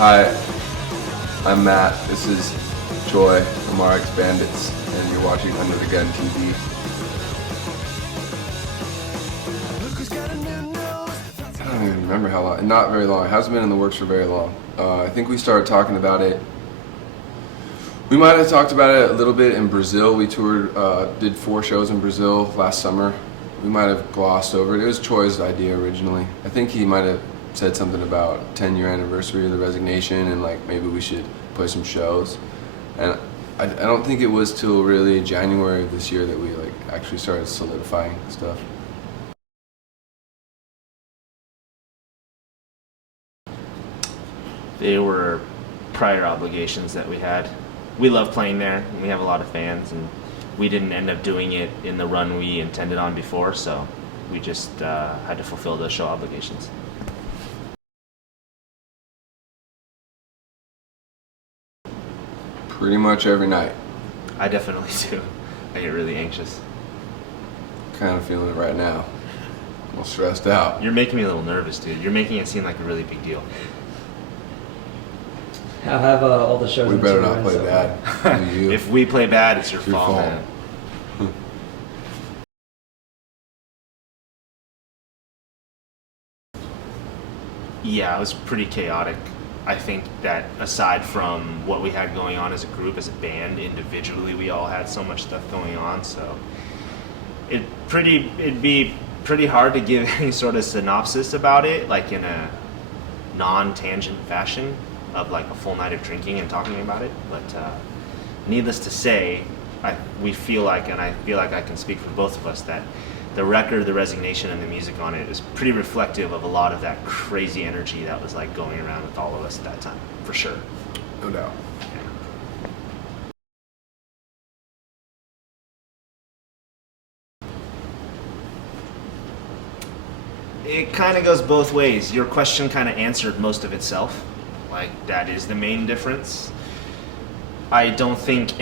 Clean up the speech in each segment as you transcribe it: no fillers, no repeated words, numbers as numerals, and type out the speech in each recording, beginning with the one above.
Hi, I'm Matt. This is Joy from RX Bandits, and you're watching Under the Gun TV. I don't even remember how long. Not very long. It hasn't been in the works for very long. I think we started talking about it. We might have talked about it a little bit in Brazil. We toured, did 4 shows in Brazil last summer. We might have glossed over it. It was Choi's idea originally. I think he might have said something about 10-year anniversary of the Resignation and like maybe we should play some shows. And I don't think it was till really January of this year that we like actually started solidifying stuff. They were prior obligations that we had. We love playing there, and we have a lot of fans, and we didn't end up doing it in the run we intended on before, so we just had to fulfill those show obligations. Pretty much every night. I definitely do. I get really anxious. Kind of feeling it right now. I'm all stressed out. You're making me a little nervous, dude. You're making it seem like a really big deal. How have all the shows? We better not play bad. If we play bad, it's your fault, man. Yeah, it was pretty chaotic. I think that aside from what we had going on as a group, as a band, individually we all had so much stuff going on, so it'd be pretty hard to give any sort of synopsis about it, like in a non-tangent fashion of like a full night of drinking and talking about it. But needless to say, we feel like, and I feel like I can speak for both of us, that the record, the Resignation, and the music on it is pretty reflective of a lot of that crazy energy that was like going around with all of us at that time, for sure. No doubt. It kind of goes both ways. Your question kind of answered most of itself. Like, that is the main difference. I don't think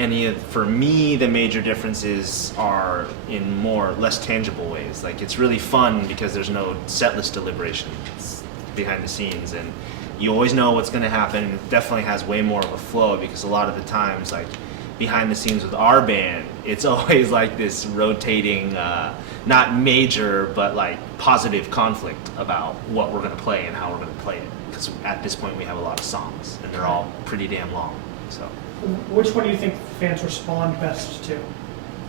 for me, the major differences are in less tangible ways. Like, it's really fun because there's no set list deliberation. It's behind the scenes, and you always know what's going to happen. It definitely has way more of a flow because a lot of the times, like, behind the scenes with our band, it's always like this rotating, not major, but like positive conflict about what we're going to play and how we're going to play it. Because at this point we have a lot of songs, and they're all pretty damn long. So, which one do you think fans respond best to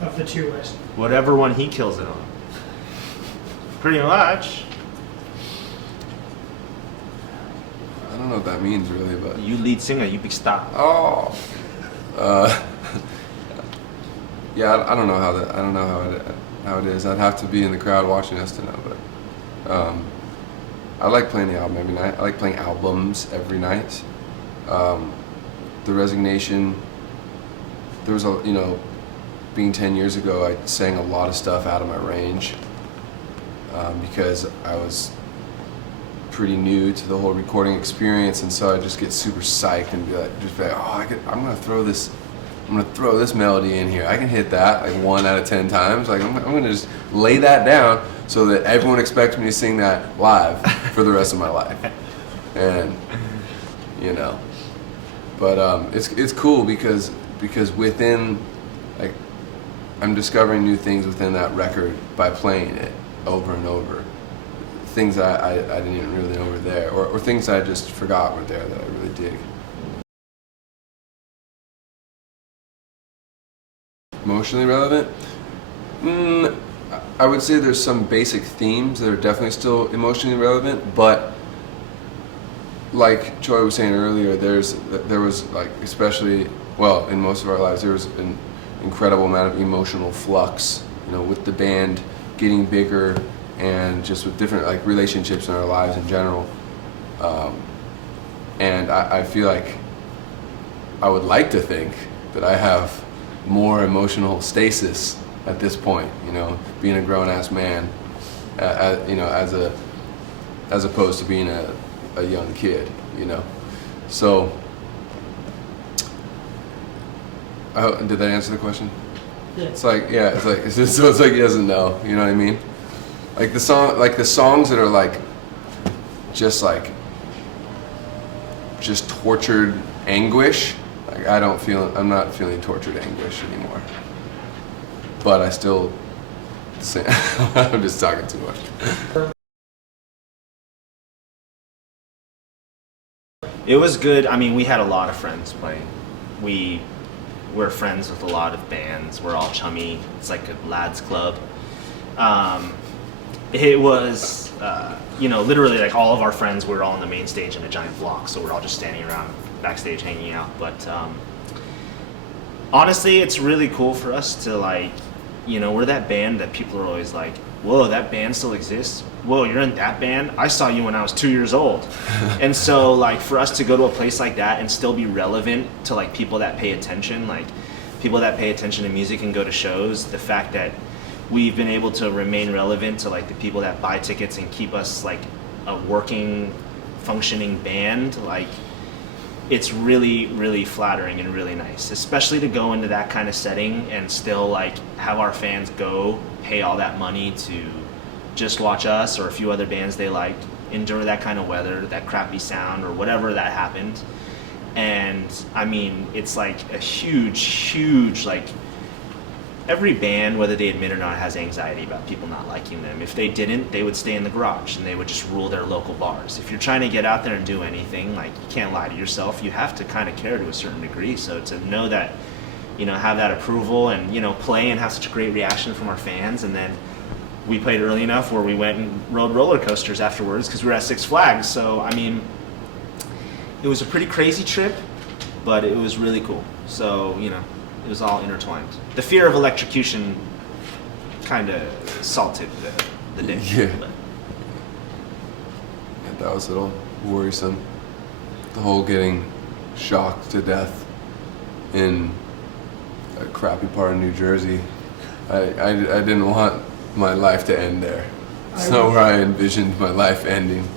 of the two ways? Whatever one he kills it on. Pretty much. I don't know what that means really, but You lead singer, you big star. oh. Yeah, I don't know how it is. I'd have to be in the crowd watching us to know, but I like playing the album every night. I like playing albums every night. The Resignation, there was being 10 years ago, I sang a lot of stuff out of my range because I was pretty new to the whole recording experience, and so I just get super psyched and be like, I'm gonna throw this melody in here. I can hit that like 1 out of 10 times. Like I'm gonna just lay that down so that everyone expects me to sing that live for the rest of my life. And but it's cool because within, like, I'm discovering new things within that record by playing it over and over. Things I didn't even really know were there, or things I just forgot were there that I really dig. Emotionally relevant? I would say there's some basic themes that are definitely still emotionally relevant, but like Joy was saying earlier, there was like, especially, well, in most of our lives, there was an incredible amount of emotional flux, with the band getting bigger and just with different like relationships in our lives in general. And I feel like I would like to think that I have more emotional stasis at this point, being a grown-ass man, as opposed to being a young kid, So, did that answer the question? Yeah. It's like he doesn't know, you know what I mean? Like the songs that are like, just just tortured anguish. Like I'm not feeling tortured anguish anymore. But I still say, I'm just talking too much. It was good. I mean, we had a lot of friends playing. We're friends with a lot of bands. We're all chummy. It's like a lads club. It was, literally like all of our friends were all on the main stage in a giant block, so we're all just standing around backstage hanging out. But honestly, it's really cool for us to we're that band that people are always like, whoa, that band still exists? Whoa, you're in that band? I saw you when I was 2 years old. And so for us to go to a place like that and still be relevant to people that pay attention, people that pay attention to music and go to shows, the fact that we've been able to remain relevant to the people that buy tickets and keep us a working, functioning band, it's really, really flattering and really nice, especially to go into that kind of setting and still have our fans go pay all that money to just watch us or a few other bands they liked, endure that kind of weather, that crappy sound or whatever that happened. And I mean, it's a huge, every band, whether they admit or not, has anxiety about people not liking them. If they didn't, they would stay in the garage and they would just rule their local bars. If you're trying to get out there and do anything, you can't lie to yourself. You have to kind of care to a certain degree. So to know that, have that approval and, play and have such a great reaction from our fans. And then we played early enough where we went and rode roller coasters afterwards because we were at Six Flags. So, I mean, it was a pretty crazy trip, but it was really cool. So, it was all intertwined. The fear of electrocution kind of salted the day. Yeah. That was a little worrisome. The whole getting shocked to death in a crappy part of New Jersey. I didn't want my life to end there. It's not where I envisioned my life ending.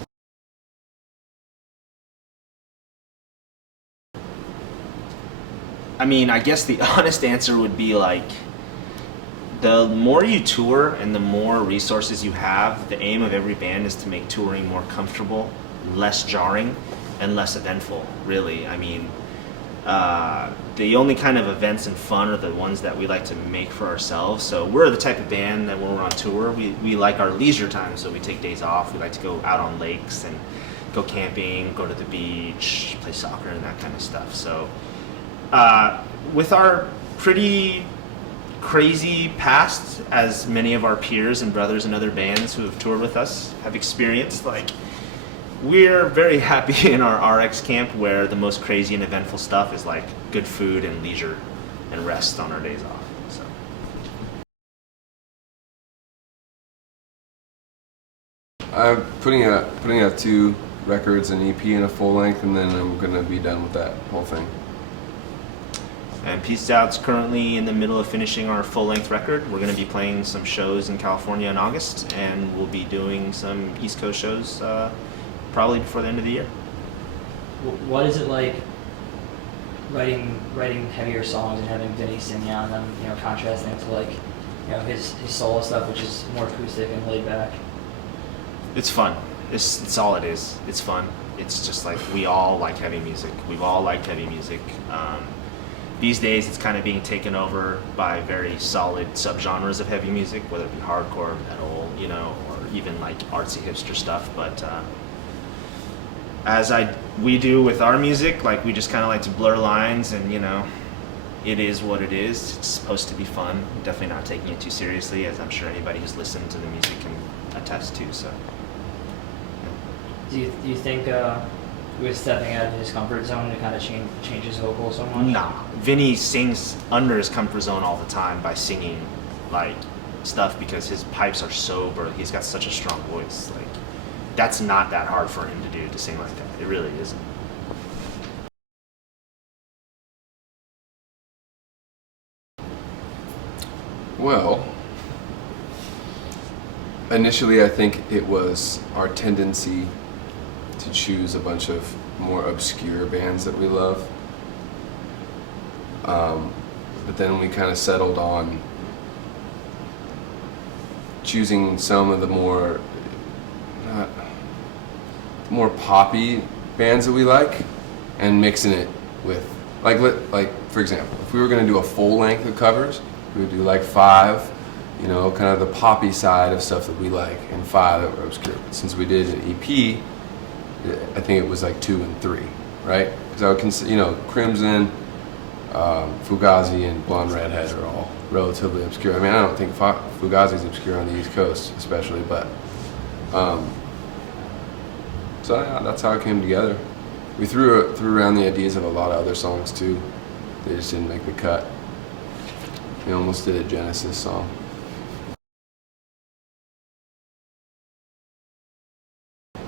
I mean, I guess the honest answer would be the more you tour and the more resources you have, the aim of every band is to make touring more comfortable, less jarring, and less eventful, really. I mean, the only kind of events and fun are the ones that we like to make for ourselves. So we're the type of band that when we're on tour, we like our leisure time, so we take days off. We like to go out on lakes and go camping, go to the beach, play soccer and that kind of stuff. So with our pretty crazy past, as many of our peers and brothers and other bands who have toured with us have experienced, we're very happy in our RX camp where the most crazy and eventful stuff is good food and leisure and rest on our days off. So. I'm putting out 2 records, an EP and a full length, and then I'm gonna be done with that whole thing. And Peace Out's currently in the middle of finishing our full-length record. We're going to be playing some shows in California in August, and we'll be doing some East Coast shows probably before the end of the year. What is it like writing heavier songs and having Vinny sing on them, contrasting to his solo stuff, which is more acoustic and laid back? It's fun. It's all it is. It's fun. It's just we all like heavy music. We've all liked heavy music. These days, it's kind of being taken over by very solid subgenres of heavy music, whether it be hardcore, metal, or even artsy hipster stuff. But as we do with our music, we just kind of like to blur lines, and it is what it is. It's supposed to be fun. Definitely not taking it too seriously, as I'm sure anybody who's listened to the music can attest to. So, do you think he was stepping out of his comfort zone to kind of change his vocal so much? Nah, Vinny sings under his comfort zone all the time by singing stuff because his pipes are so he's got such a strong voice. That's not that hard for him to do, to sing like that. It really isn't. Well, initially I think it was our tendency to choose a bunch of more obscure bands that we love. But then we kind of settled on choosing some of the more poppy bands that we like. and mixing it with like for example, if we were going to do a full length of covers, we would do like 5, you know, kind of the poppy side of stuff that we like, and 5 that were obscure. But since we did an EP, I think it was like 2 and 3, right? Because I would consider, you know, Crimson, Fugazi, and Blonde Redhead are all relatively obscure. I mean, I don't think Fugazi's obscure on the East Coast, especially, but so yeah, that's how it came together. We threw around the ideas of a lot of other songs too. They just didn't make the cut. We almost did a Genesis song.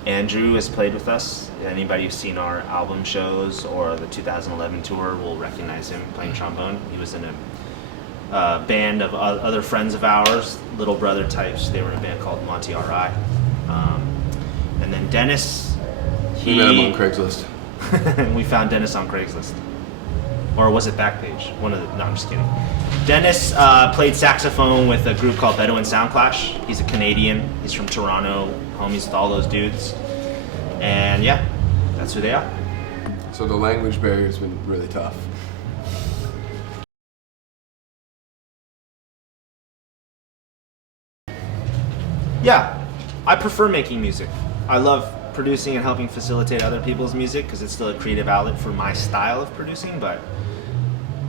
Andrew has played with us. Anybody who's seen our album shows or the 2011 tour will recognize him playing trombone. He was in a band of other friends of ours, little brother types. They were in a band called Monty RI. And then Dennis, We met him on Craigslist. we found Dennis on Craigslist. Or was it Backpage? No, I'm just kidding. Dennis played saxophone with a group called Bedouin Sound Clash. He's a Canadian. He's from Toronto. Homies with all those dudes. And yeah, that's who they are. So the language barrier's been really tough. Yeah, I prefer making music. I love producing and helping facilitate other people's music because it's still a creative outlet for my style of producing, but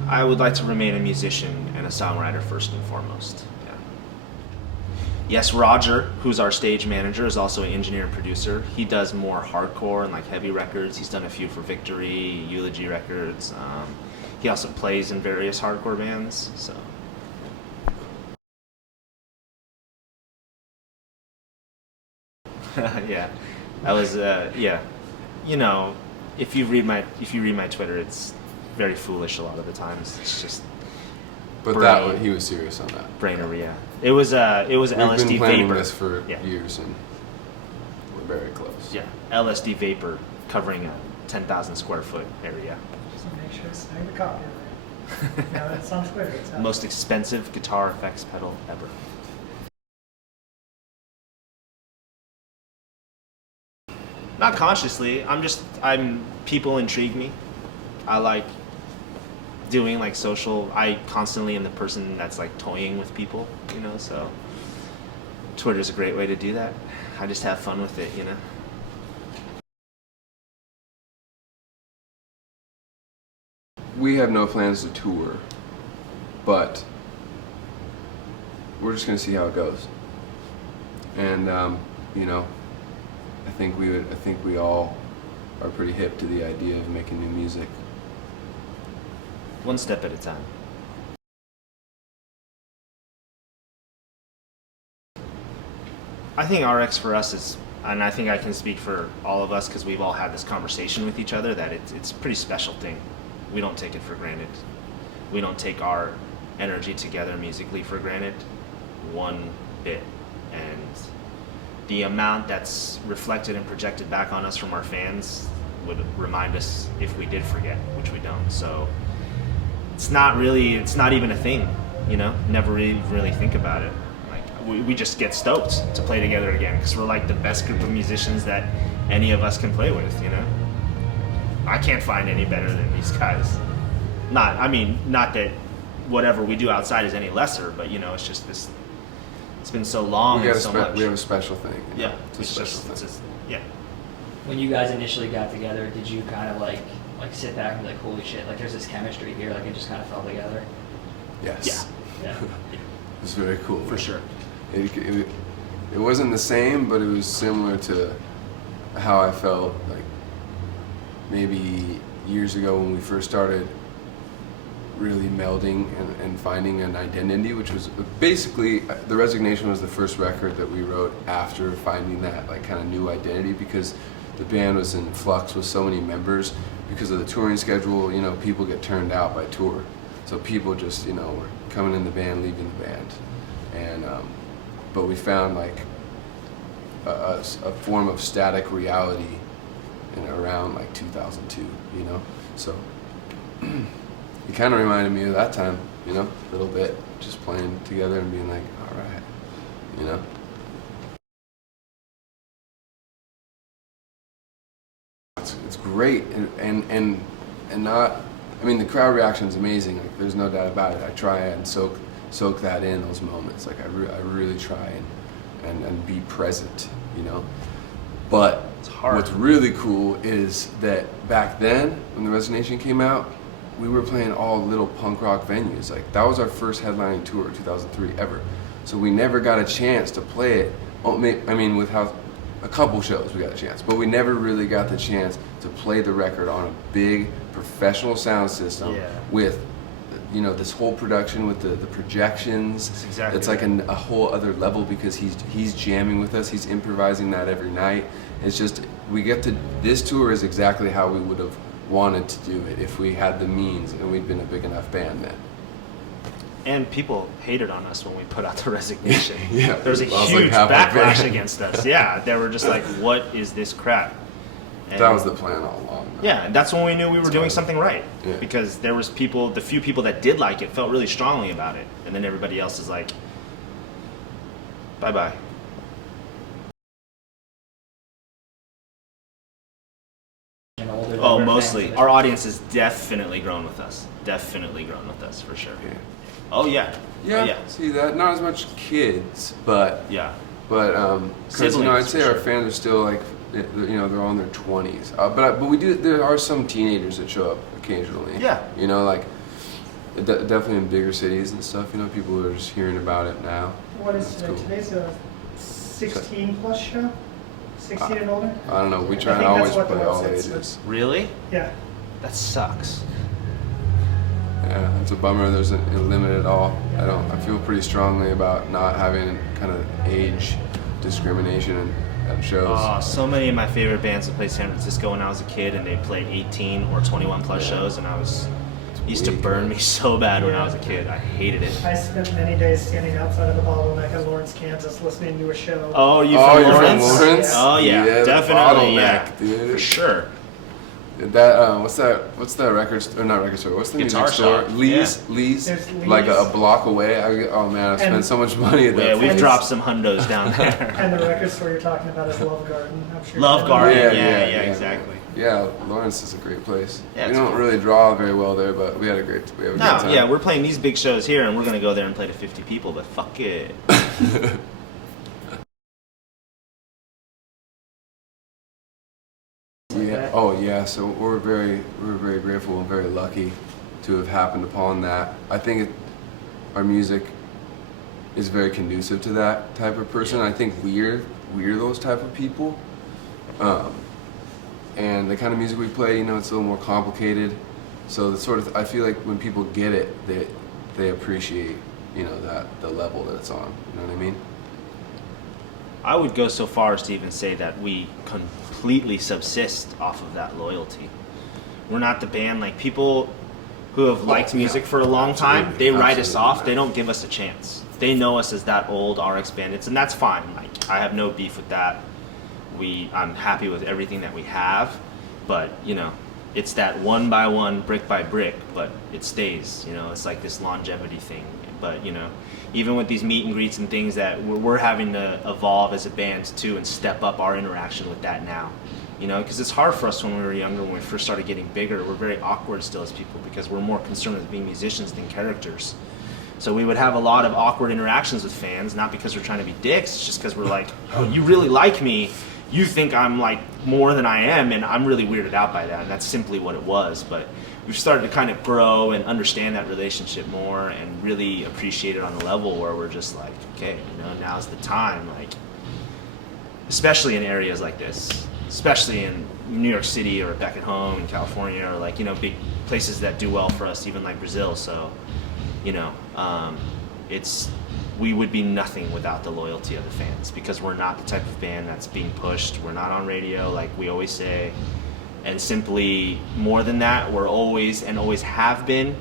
I would like to remain a musician and a songwriter first and foremost. Yeah. Yes, Roger, who's our stage manager, is also an engineer and producer. He does more hardcore and like heavy records. He's done a few for Victory, Eulogy Records. He also plays in various hardcore bands, so. Yeah, I was. Yeah, you know, if you read my Twitter, it's very foolish a lot of the times. It's just. But that one, he was serious on that. Brainery, yeah. It was LSD We've been planning vapor. this for Yeah. years, and we're very close. Yeah, LSD vapor covering a 10,000 square foot area. Just to make sure it's not the copyright. Yeah, that sounds good. It's out. Most expensive guitar effects pedal ever. Not consciously. People intrigue me. I like doing like social. I constantly am the person that's like toying with people, you know, so Twitter's a great way to do that. I just have fun with it, you know. We have no plans to tour, but we're just gonna see how it goes. And you know, I think we all are pretty hip to the idea of making new music. One step at a time. I think RX for us is, and I think I can speak for all of us because we've all had this conversation with each other, that it's a pretty special thing. We don't take it for granted. We don't take our energy together musically for granted one bit. And the amount that's reflected and projected back on us from our fans would remind us if we did forget, which we don't. So it's not even a thing, you know? Never really think about it. Like we just get stoked to play together again because we're like the best group of musicians that any of us can play with, you know? I can't find any better than these guys. Not that whatever we do outside is any lesser, but you know, it's just this. It's been so long and so much. We have a special thing. Yeah, it's a special thing. Yeah. When you guys initially got together, did you kind of like sit back and be like, holy shit, like there's this chemistry here, like it just kind of fell together? Yes. Yeah. It was very cool. For sure. It wasn't the same, but it was similar to how I felt like maybe years ago when we first started really melding and finding an identity, which was basically the Resignation was the first record that we wrote after finding that like kind of new identity, because the band was in flux with so many members because of the touring schedule. You know, people get turned out by tour, so people just, you know, were coming in the band, leaving the band, and but we found like a form of static reality in around like 2002, you know, so it kind of reminded me of that time, you know, a little bit, just playing together and being like, all right, you know. It's great, and not. I mean, the crowd reaction is amazing. Like, there's no doubt about it. I try and soak that in, those moments. Like I really try and be present, you know. But It's hard. what's really cool is that back then, when the Resignation came out, we were playing all little punk rock venues. Like, that was our first headlining tour, 2003 ever. So we never got a chance to play it. I mean, with how a couple shows we got a chance, but we never really got the chance to play the record on a big professional sound system with, you know, this whole production with the projections. That's exactly it's like a whole other level because he's jamming with us. He's improvising that every night. It's just, this tour is exactly how we would have wanted to do it if we had the means and we'd been a big enough band then. And people hated on us when we put out the Resignation. Yeah, there was a like huge half the backlash band. against us. Yeah, they were just like, "What is this crap?" And That was the plan all along. yeah, and that's when we knew we were doing something right. Yeah. Because there was the few people that did like it felt really strongly about it, and then everybody else is like, "Bye bye." And older Oh, than mostly. fans. Our audience has definitely grown with us. Definitely grown with us, for sure. Yeah. Oh, yeah. Yeah, Oh, yeah. see that? Not as much kids, but Yeah. because you know, I'd Siblings, say for our sure. fans are still like, you know, they're all in their 20s. But we do. There are some teenagers that show up occasionally. Yeah. You know, like definitely in bigger cities and stuff. You know, people are just hearing about it now. What is That's today? cool. Today's a 16 plus show? 16 and older? I don't know. We I try to think always that's what the play all website ages. says. Really? Yeah. That sucks. Yeah, it's a bummer. There's a limit at all. I feel pretty strongly about not having kind of age discrimination at shows. Oh, so many of my favorite bands would play San Francisco when I was a kid, and they played 18 or 21 plus shows, and used to weak, burn man. me so bad when I was a kid. I hated it. I spent many days standing outside of the bottleneck in Lawrence, Kansas, listening to a show. Oh, you Oh, from you're from Lawrence? Lawrence? Oh yeah, Yeah, the definitely, yeah, bottleneck, dude. for sure. That what's that record store? Not record store. What's the Guitar music store? shop, Lee's. There's Like Lee's. a block away. Oh man, I've spent And- so much money at that. Yeah, we've And dropped some hundos down there. And the record store you're talking about is Love Garden. I'm sure. Love you've Garden. been Yeah, there. yeah, exactly. Yeah, Lawrence is a great place. Yeah, we it's don't cool. really draw very well there, but we have a great No, time. yeah, we're playing these big shows here, and we're gonna go there and play to 50 people. But fuck it. Yeah. Oh yeah. So we're very grateful and very lucky to have happened upon that. I think our music is very conducive to that type of person. I think we're those type of people. And the kind of music we play, you know, it's a little more complicated. So the sort of, I feel like when people get it, they appreciate, you know, the level that it's on. You know what I mean? I would go so far as to even say that we completely subsist off of that loyalty. We're not the band, like people who have liked music yeah. for a long time, Absolutely. they write us Absolutely. off, they don't give us a chance. They know us as that old RX Bandits, and that's fine. Like, I have no beef with that. I'm happy with everything that we have, but you know, it's that one by one, brick by brick, but it stays, you know, it's like this longevity thing. But you know, even with these meet and greets and things that we're having to evolve as a band too and step up our interaction with that now. You know, because it's hard for us when we were younger, when we first started getting bigger. We're very awkward still as people because we're more concerned with being musicians than characters. So we would have a lot of awkward interactions with fans, not because we're trying to be dicks, it's just because we're like, oh, you really like me, you think I'm like more than I am, and I'm really weirded out by that, and that's simply what it was. But we've started to kind of grow and understand that relationship more and really appreciate it on a level where we're just like, okay, you know, now's the time, like, especially in areas like this, especially in New York City or back at home in California or like, you know, big places that do well for us, even like Brazil. So, you know, we would be nothing without the loyalty of the fans because we're not the type of band that's being pushed. We're not on radio like we always say. And simply more than that, we're always and always have been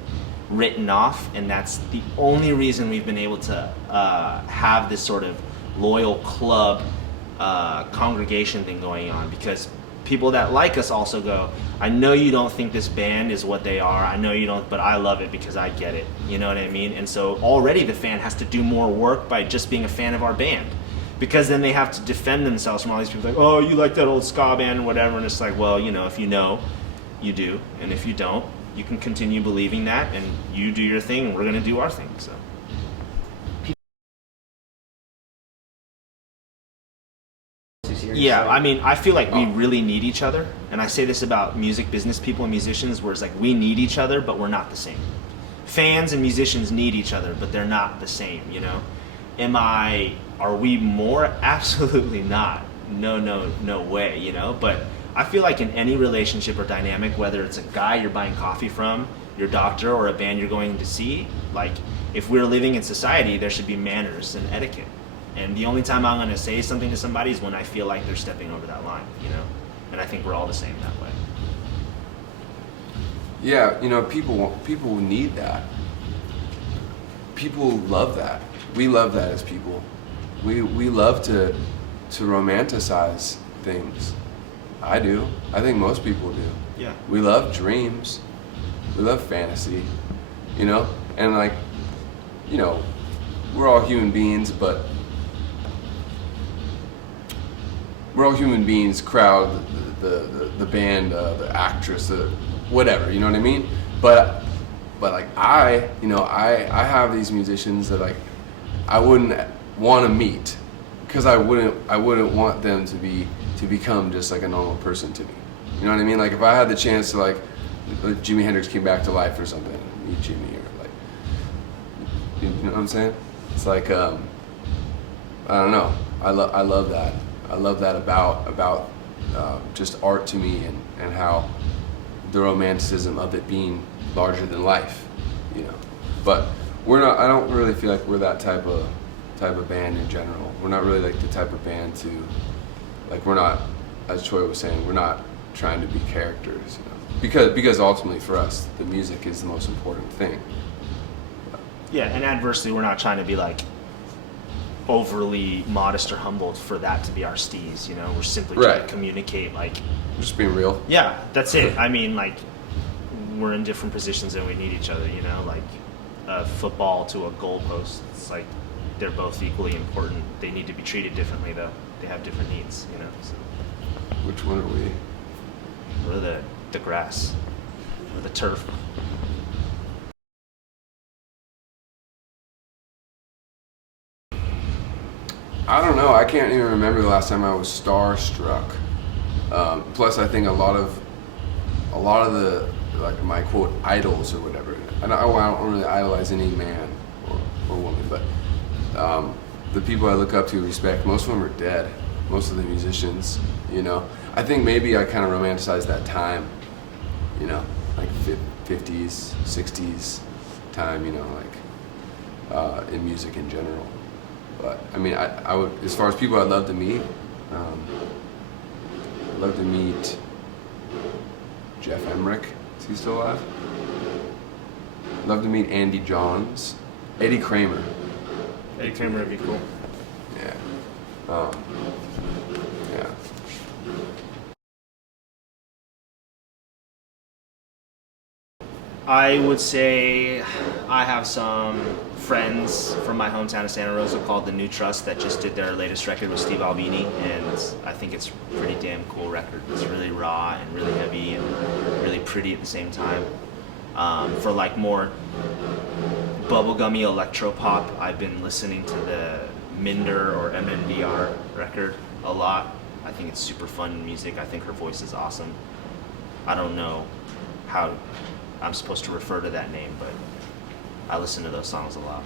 written off, and that's the only reason we've been able to have this sort of loyal club congregation thing going on, because people that like us also go, I know you don't think this band is what they are, I know you don't, but I love it because I get it, you know what I mean? And so already the fan has to do more work by just being a fan of our band, because then they have to defend themselves from all these people like, oh, you like that old ska band or whatever, and it's like, well, you know, if you know, you do, and if you don't, you can continue believing that, and you do your thing, and we're gonna do our thing. So. Yeah, I mean, I feel like we really need each other, and I say this about music business people and musicians, where it's like we need each other, but we're not the same. Fans and musicians need each other, but they're not the same, you know? Are we more? Absolutely not. No way, you know? But I feel like in any relationship or dynamic, whether it's a guy you're buying coffee from, your doctor, or a band you're going to see, like, if we're living in society, there should be manners and etiquette. And the only time I'm going to say something to somebody is when I feel like they're stepping over that line, you know? And I think we're all the same that way. Yeah, you know, people need that. People love that. We love that as people. We love to romanticize things. I do. I think most people do. Yeah. We love dreams. We love fantasy, you know? And like, you know, we're all human beings, but we're all human beings, crowd, the band, the actress, whatever, you know what I mean? But like I have these musicians that like I wouldn't want to meet, because I wouldn't want them to become just like a normal person to me. You know what I mean? Like if I had the chance to like Jimmy Hendrix came back to life or something, meet Jimmy, or like, you know what I'm saying? It's like I don't know. I love that. I love that about just art to me, and how the romanticism of it being larger than life, you know. But we're not. I don't really feel like we're that type of band in general. We're not really like the type of band to, like, we're not, as Troy was saying, we're not trying to be characters, you know. Because ultimately for us, the music is the most important thing. Yeah, and adversely, we're not trying to be like overly modest or humbled for that to be our steez, you know. We're simply trying to communicate, like, just being real. Yeah, that's it. I mean, like, we're in different positions and we need each other, you know, like a football to a goalpost. It's like they're both equally important. They need to be treated differently, though. They have different needs, you know. So. Which one are we? We're the grass, or the turf. I don't know. I can't even remember the last time I was starstruck. Plus, I think a lot of the, like, my quote idols or whatever. I don't really idolize any man or woman, but the people I look up to, respect, most of them are dead. Most of the musicians, you know. I think maybe I kind of romanticize that time, you know, like 50s, 60s time, you know, like in music in general. But I mean, I would, as far as people I'd love to meet, I'd love to meet Jeff Emmerich. Is he still alive? I'd love to meet Andy Johns, Eddie Kramer. Eddie Kramer would be cool. Yeah. Yeah. I would say I have some friends from my hometown of Santa Rosa called the New Trust that just did their latest record with Steve Albini, and I think it's a pretty damn cool record. It's really raw and really heavy and really pretty at the same time. For like more bubblegummy electropop, I've been listening to the Minder or MNBR record a lot. I think it's super fun music. I think her voice is awesome. I don't know how I'm supposed to refer to that name, but I listen to those songs a lot.